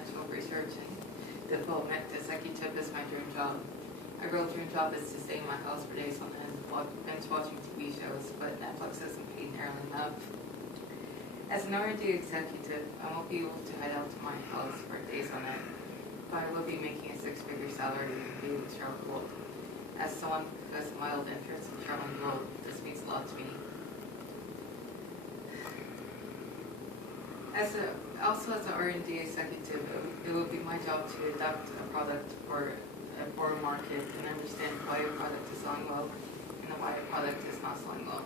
International Research and Development Executive is my dream job. My real dream job is to stay in my house for days on end, binge watching TV shows, but Netflix isn't paid nearly enough. As an R&D executive, I won't be able to head out to my house for days on end, but I will be making a six-figure salary and be able to travel the world. As someone who has a mild interest in traveling the world, this means a lot to me. Also as an R&D executive, it would be my job to adapt a product for a foreign market and understand why a product is selling well and why a product is not selling well.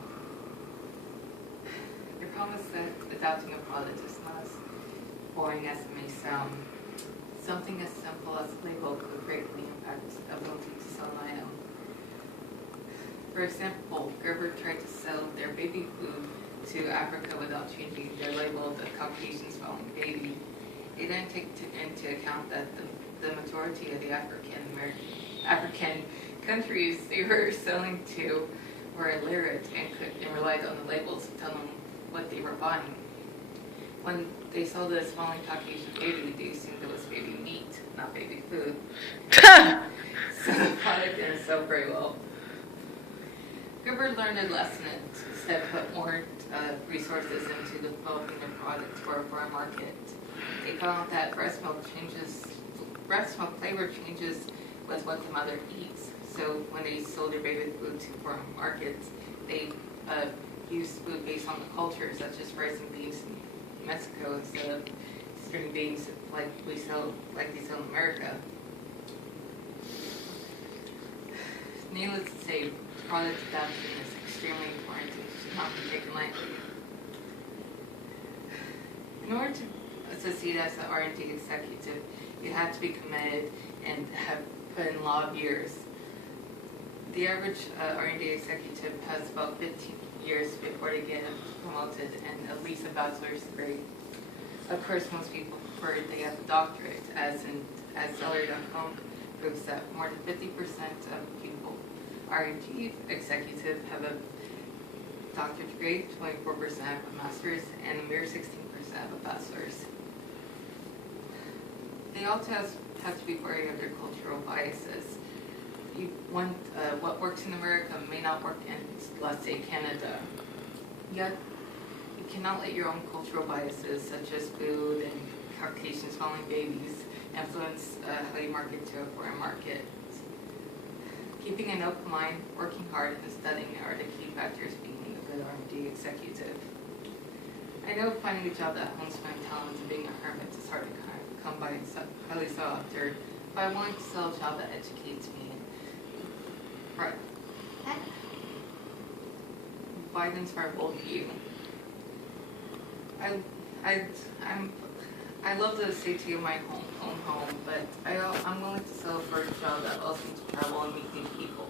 I promise that adapting a product is not as boring as it may sound. Something as simple as a label could greatly impact the ability to sell an item. For example, Gerber tried to sell their baby food to Africa without changing their label, the Caucasian spelling baby. They didn't take into account that the majority of the African countries they were selling to were illiterate and relied on the labels to tell them what they were buying. When they saw the smelling Caucasian baby, they assumed it was baby meat, not baby food. So the product didn't sell very well. Gerber learned a lesson and instead put more resources into developing their product for a foreign market. They found that breast milk flavor changes with what the mother eats. So when they sold their baby food to foreign markets, they used food based on the culture, such as rice and beans in Mexico instead of string beans like they sell in America. Needless to say, product adaptation is extremely important and should not be taken lightly. In order to succeed as an R&D executive, you have to be committed and have put in a lot of years. The average R&D executive has about 15 years before they get promoted and at least a bachelor's degree. Of course, most people prefer they have a doctorate, as Salary.com proves that more than 50% of people R&D executives have a doctorate degree, 24% have a master's, and a mere 16% have a bachelor's. They also have to be wary of their cultural biases. What works in America may not work in, let's say, Canada. Yet, you cannot let your own cultural biases, such as food and Caucasian spelling babies, influence how you market to a foreign market. Keeping an open mind, working hard, and studying are the key factors being a good R&D executive. I know finding a job that hones my talents and being a hermit is hard to come by highly sought after, but I wanted to sell a job that educates me and widens my worldview. I love the safety of my own home, but I'm willing to settle for a job that allows me to travel and meet new people.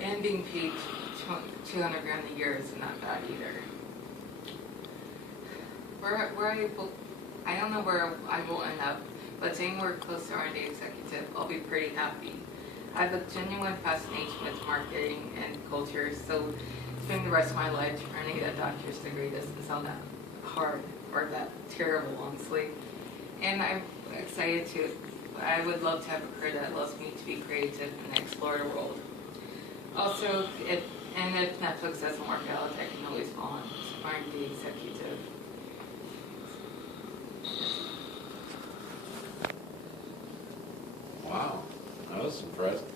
And being paid $200 grand a year isn't that bad either. I don't know where I will end up, but anywhere close to R&D executive, I'll be pretty happy. I have a genuine fascination with marketing and culture, so spending the rest of my life trying to get a doctor's degree doesn't sound that hard or that terrible, honestly. And I'm excited I would love to have a career that allows me to be creative and explore the world. Also, if Netflix doesn't work out, I can always fall on R&D executive. Wow, that was impressive.